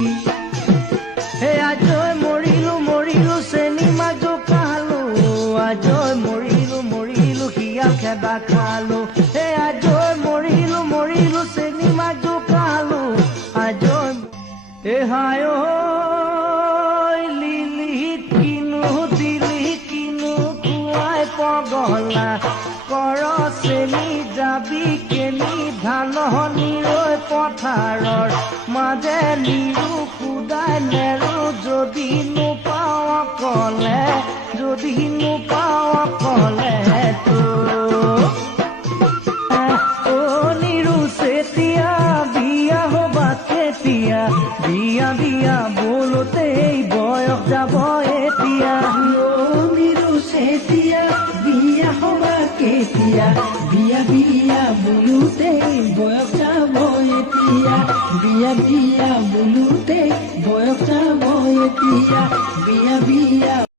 হে আজয় মৰিলো মৰিলো চেনি মাজো কালো আজয় মৰিলো মৰিলো শিয়াল খেদা খালো হে আজয় মৰিলো মৰিলো চেনি মাজো কালো আজয় এ হায় লিলি কিনো দিলি কিনো খুৱাই পগলা কৰ চেনি যাবি কেনি ধাননি ৰৈ পথাৰৰ মাজে নিৰু কুদাই নেৰো যদি নোপাওঁ কলে যদি নোপাওঁ কলে তো ও নিৰু চেতিয়া বিয়া হবা কেতিয়া বিয়া বিয়া বোলোতেই বয়স যাব এতিয়া নিৰু চেতিয়া বিয়া হবা কেতিয়া বিয়া বিয়া বোলোতে বয়স যাব এতিয়া বিয়া বিয়া বোলোতে বয়স যাব এতিয়া বিয়া বিয়া